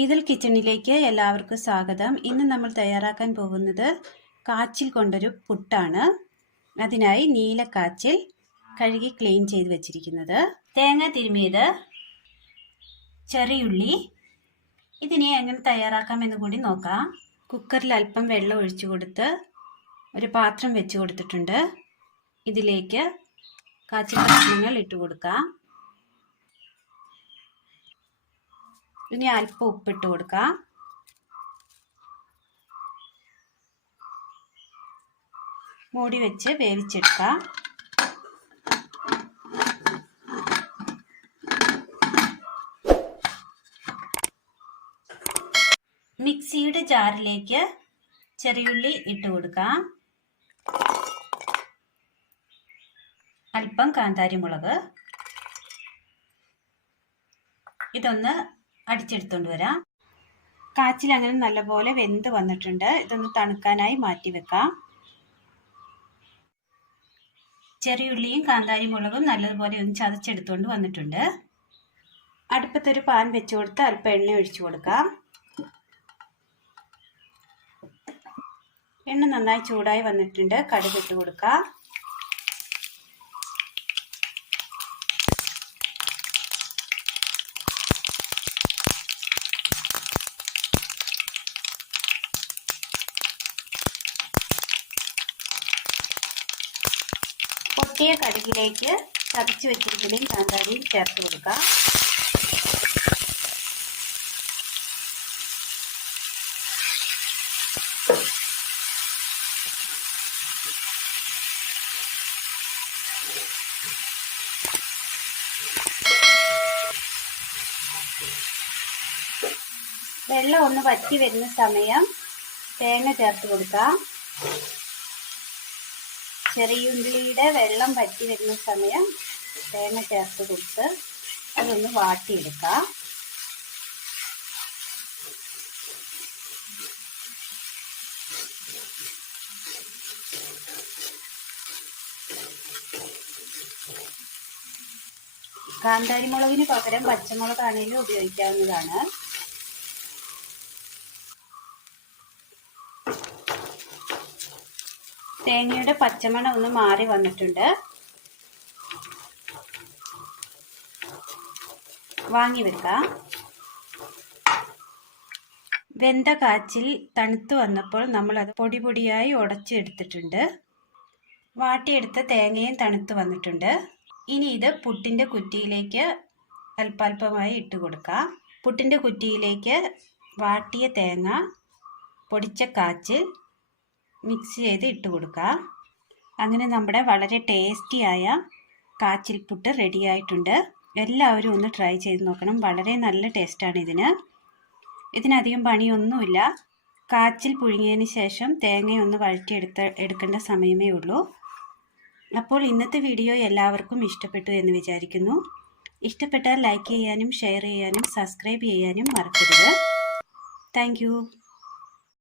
ഈദൽ കിച്ചണിലേക്ക് എല്ലാവർക്കും സ്വാഗതം. ഇന്ന് നമ്മൾ തയ്യാറാക്കാൻ പോകുന്നത് കാച്ചിൽ കൊണ്ടൊരു പുട്ടാണ്. അതിനായി നീല കാച്ചിൽ കഴുകി ക്ലീൻ ചെയ്ത് വെച്ചിരിക്കുന്നത്. തേങ്ങ തിരുമിയത് ചെറിയുള്ളി. ഇതിനെ എങ്ങനെ തയ്യാറാക്കാമെന്ന് കൂടി നോക്കാം. കുക്കറിൽ അല്പം വെള്ളം ഒഴിച്ചു കൊടുത്ത് ഒരു പാത്രം വെച്ച് കൊടുത്തിട്ടുണ്ട്. ഇതിലേക്ക് കാച്ചിൽ കഷ്ണങ്ങൾ ഇട്ട് കൊടുക്കാം. ഇനി അല്പം ഉപ്പിട്ട് കൊടുക്കാം. മൂടി വെച്ച് വേവിച്ചെടുക്കാം. മിക്സിയുടെ ജാറിലേക്ക് ചെറിയുള്ളി ഇട്ട് കൊടുക്കാം. അല്പം കാന്താരി മുളക് ഇതൊന്ന് അടിച്ചെടുത്തോണ്ട് വരാം. കാച്ചിൽ അങ്ങനെ നല്ലപോലെ വെന്ത് വന്നിട്ടുണ്ട്. ഇതൊന്ന് തണുക്കാനായി മാറ്റി വെക്കാം. ചെറിയുള്ളിയും കാന്താരി മുളകും നല്ലതുപോലെ ഒന്ന് ചതച്ചെടുത്തോണ്ട് വന്നിട്ടുണ്ട്. അടുപ്പത്തൊരു പാൻ വെച്ച് കൊടുത്ത് അല്പം എണ്ണ ഒഴിച്ചു കൊടുക്കാം. എണ്ണ നന്നായി ചൂടായി വന്നിട്ടുണ്ട്. കടുക് ഇട്ട് കൊടുക്കാം. പൊട്ടിയ കടുകിലേക്ക് ചതച്ച് വെച്ചിരിക്കുന്നതും കാന്താരിയും ചേർത്ത് കൊടുക്കാം. വെള്ളം ഒന്ന് വറ്റി വരുന്ന സമയം തേങ്ങ ചേർത്ത് കൊടുക്കാം. ചെറിയുള്ളിയുടെ വെള്ളം പറ്റി വരുന്ന സമയം തേങ്ങ ചേർത്ത് കൊടുത്ത് അതൊന്ന് വാട്ടിയെടുക്കാം. കാന്താരി മുളകിന് പകരം പച്ചമുളകാണെങ്കിലും ഉപയോഗിക്കാവുന്നതാണ്. തേങ്ങയുടെ പച്ചമണം ഒന്ന് മാറി വന്നിട്ടുണ്ട്. വാങ്ങി വെക്കാം. വെന്ത കാച്ചിൽ തണുത്ത് വന്നപ്പോൾ നമ്മൾ അത് പൊടി പൊടിയായി ഉടച്ചെടുത്തിട്ടുണ്ട്. വാട്ടിയെടുത്ത തേങ്ങയും തണുത്ത് വന്നിട്ടുണ്ട്. ഇനി ഇത് പുട്ടിന്റെ കുറ്റിയിലേക്ക് അല്പാൽപമായി ഇട്ട് കൊടുക്കാം. പുട്ടിന്റെ കുറ്റിയിലേക്ക് വാട്ടിയ തേങ്ങ പൊടിച്ച കാച്ചിൽ മിക്സ് ചെയ്ത് ഇട്ട് കൊടുക്കുക. അങ്ങനെ നമ്മുടെ വളരെ ടേസ്റ്റിയായ കാച്ചിൽ പുട്ട് റെഡി ആയിട്ടുണ്ട്. എല്ലാവരും ഒന്ന് ട്രൈ ചെയ്ത് നോക്കണം. വളരെ നല്ല ടേസ്റ്റാണ് ഇതിന്. ഇതിനധികം പണിയൊന്നുമില്ല. കാച്ചിൽ പുഴുങ്ങിയതിന് ശേഷം തേങ്ങയൊന്ന് വഴറ്റിയെടുത്ത് എടുക്കേണ്ട സമയമേ ഉള്ളൂ. അപ്പോൾ ഇന്നത്തെ വീഡിയോ എല്ലാവർക്കും ഇഷ്ടപ്പെട്ടു എന്ന് വിചാരിക്കുന്നു. ഇഷ്ടപ്പെട്ടാൽ ലൈക്ക് ചെയ്യാനും ഷെയർ ചെയ്യാനും സബ്സ്ക്രൈബ് ചെയ്യാനും മറക്കരുത്. താങ്ക്